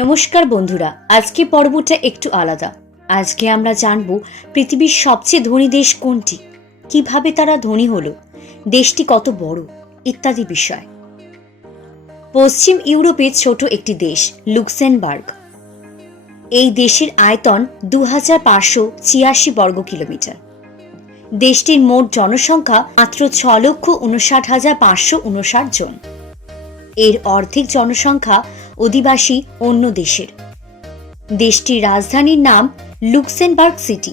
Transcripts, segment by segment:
নমস্কার বন্ধুরা, আজকে পর্বটা একটু আলাদা। আজকে আমরা জানব পৃথিবীর সবচেয়ে ধনী দেশ কোনটি, কীভাবে তারা ধনী হলো, দেশটি কত বড়, ইত্যাদি বিষয়। পশ্চিম ইউরোপের ছোট একটি দেশ, লুক্সেমবার্গ। এই দেশের আয়তন দু হাজার পাঁচশো ছিয়াশি বর্গ কিলোমিটার। দেশটির মোট জনসংখ্যা মাত্র ছ লক্ষ উনষাট হাজার পাঁচশো উনষাট জন। এর অর্ধেক জনসংখ্যা অধিবাসী অন্য দেশের। দেশটির রাজধানীর নাম লুক্সেমবার্গ সিটি।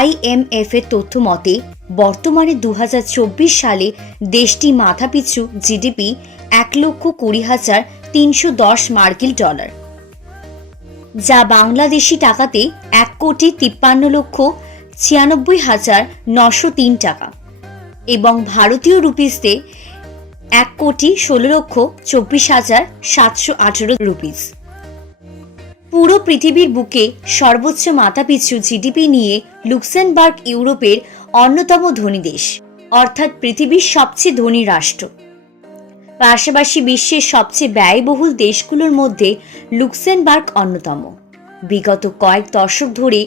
আইএমএফ এর তথ্য মতে, বর্তমানে দু সালে দেশটি মাথাপিছু জিডিপি এক লক্ষ কুড়ি হাজার তিনশো দশ মার্কিন ডলার, যা বাংলাদেশি টাকাতে এক কোটি তিপ্পান্ন লক্ষ ছিয়ানব্বই হাজার নশো তিন টাকা এবং ভারতীয় রুপিসতে এক কোটি ষোলো লক্ষ চব্বিশ হাজার সাতশো আঠেরো রুপিস। পুরো পৃথিবীর বুকে সর্বোচ্চ মাথাপিছু জিডিপি নিয়ে লুক্সেমবার্গ ইউরোপের অন্যতম ধনী দেশ, অর্থাৎ পৃথিবীর সবচেয়ে ধনী রাষ্ট্র। পাশাপাশি বিশ্বের সবচেয়ে ব্যয়বহুল দেশগুলোর মধ্যে লুক্সেমবার্গ অন্যতম। বিগত কয়েক দশক ধরে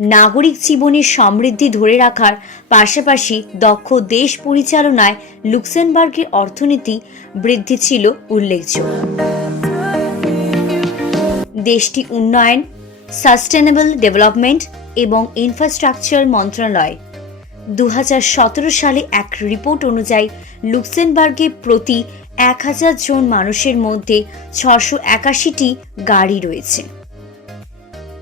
নাগরিক জীবনের সমৃদ্ধি ধরে রাখার পাশাপাশি দক্ষ দেশ পরিচালনায় লুক্সেমবার্গের অর্থনীতি বৃদ্ধি ছিল উল্লেখযোগ্য। দেশটি উন্নয়ন সাস্টেনেবল ডেভেলপমেন্ট এবং ইনফ্রাস্ট্রাকচার মন্ত্রণালয়। দু হাজার সতেরো সালে এক রিপোর্ট অনুযায়ী লুক্সেমবার্গে প্রতি এক হাজার জন মানুষের মধ্যে ছশো একাশিটি গাড়ি রয়েছে।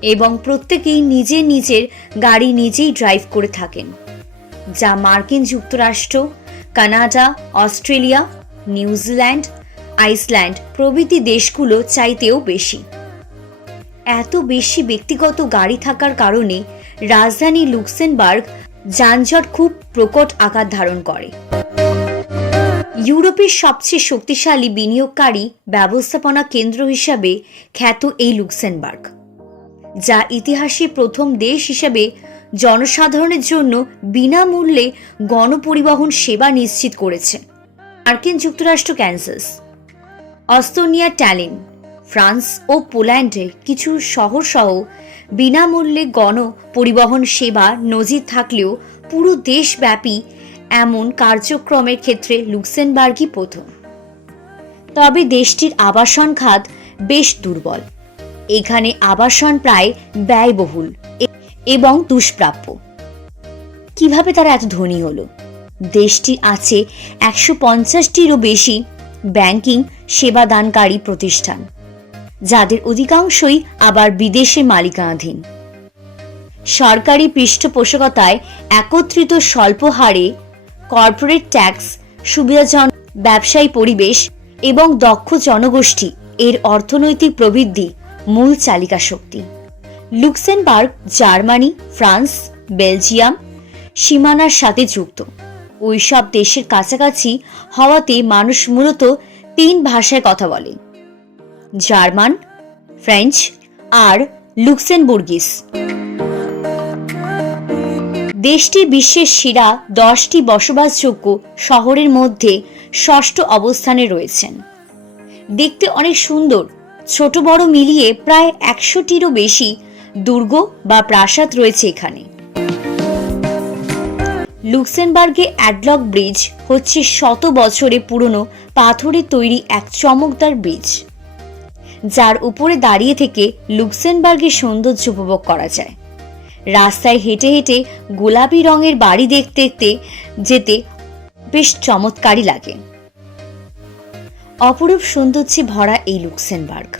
এবং প্রত্যেকেই নিজের নিজের গাড়ি নিজেই ড্রাইভ করে থাকেন। যা মার্কিন যুক্তরাষ্ট্র, কানাডা, অস্ট্রেলিয়া নিউজিল্যান্ড আইসল্যান্ড প্রভৃতি দেশগুলো চাইতেও বেশি। এত বেশি ব্যক্তিগত গাড়ি থাকার কারণে রাজধানী লুক্সেমবার্গ যানজট খুব প্রকট আকার ধারণ করে। ইউরোপের সবচেয়ে শক্তিশালী বিনিয়োগকারী ব্যবস্থাপনা কেন্দ্র হিসাবে খ্যাত এই লুক্সেমবার্গ। যা ইতিহাসে প্রথম দেশ হিসেবে জনসাধারণের জন্য বিনামূল্যে গণপরিবহন সেবা নিশ্চিত করেছে। মার্কিন যুক্তরাষ্ট্র, ক্যান্সাস। অস্তোনিয়া ট্যালিন, ফ্রান্স ও পোল্যান্ডে কিছু শহর সহ বিনামূল্যে গণ পরিবহন সেবা নজির থাকলেও পুরো দেশব্যাপী এমন কার্যক্রমের ক্ষেত্রে লুক্সেমবার্গই প্রথম। তবে দেশটির আবাসন খাত বেশ দুর্বল। এখানে আবাসন প্রায় ব্যয়বহুল এবং দুষ্প্রাপ্য। কীভাবে তারা এত ধনী হলো? দেশটি আছে একশো পঞ্চাশটিরও বেশি ব্যাংকিং সেবাদানকারী প্রতিষ্ঠান, যাদের অধিকাংশই আবার বিদেশে মালিকানাধীন। সরকারি পৃষ্ঠপোষকতায় একত্রিত স্বল্প হারে কর্পোরেট ট্যাক্স সুবিধাজনক ব্যবসায়ী পরিবেশ এবং দক্ষ জনগোষ্ঠী এর অর্থনৈতিক প্রবৃদ্ধি মূল চালিকা শক্তি। লুক্সেমবার্গ, জার্মানি, ফ্রান্স, বেলজিয়াম সীমানার সাথে যুক্ত। ওইসব দেশের কাছাকাছি হওয়াতে মানুষ মূলত তিন ভাষায় কথা বলে। জার্মান, ফ্রেঞ্চ আর লুক্সেমবুর্গিস। দেশটি বিশ্বের সেরা দশটি বসবাসযোগ্য শহরের মধ্যে ষষ্ঠ অবস্থানে রয়েছেন। দেখতে অনেক সুন্দর ছোট বড় মিলিয়ে প্রায় একশোটিরও বেশি দুর্গ বা প্রাসাদ রয়েছে এখানে। লুক্সেমবার্গে অ্যাডলক ব্রিজ হচ্ছে শত বছরে পুরনো পাথরের তৈরি এক চমকদার ব্রিজ, যার উপরে দাঁড়িয়ে থেকে লুক্সেমবার্গের সৌন্দর্য উপভোগ করা যায়। রাস্তায় হেঁটে হেঁটে গোলাপি রঙের বাড়ি দেখতে দেখতে যেতে বেশ চমৎকারই লাগে। অপরূপ সৌন্দর্যে ভরা এই লুক্সেমবার্গ।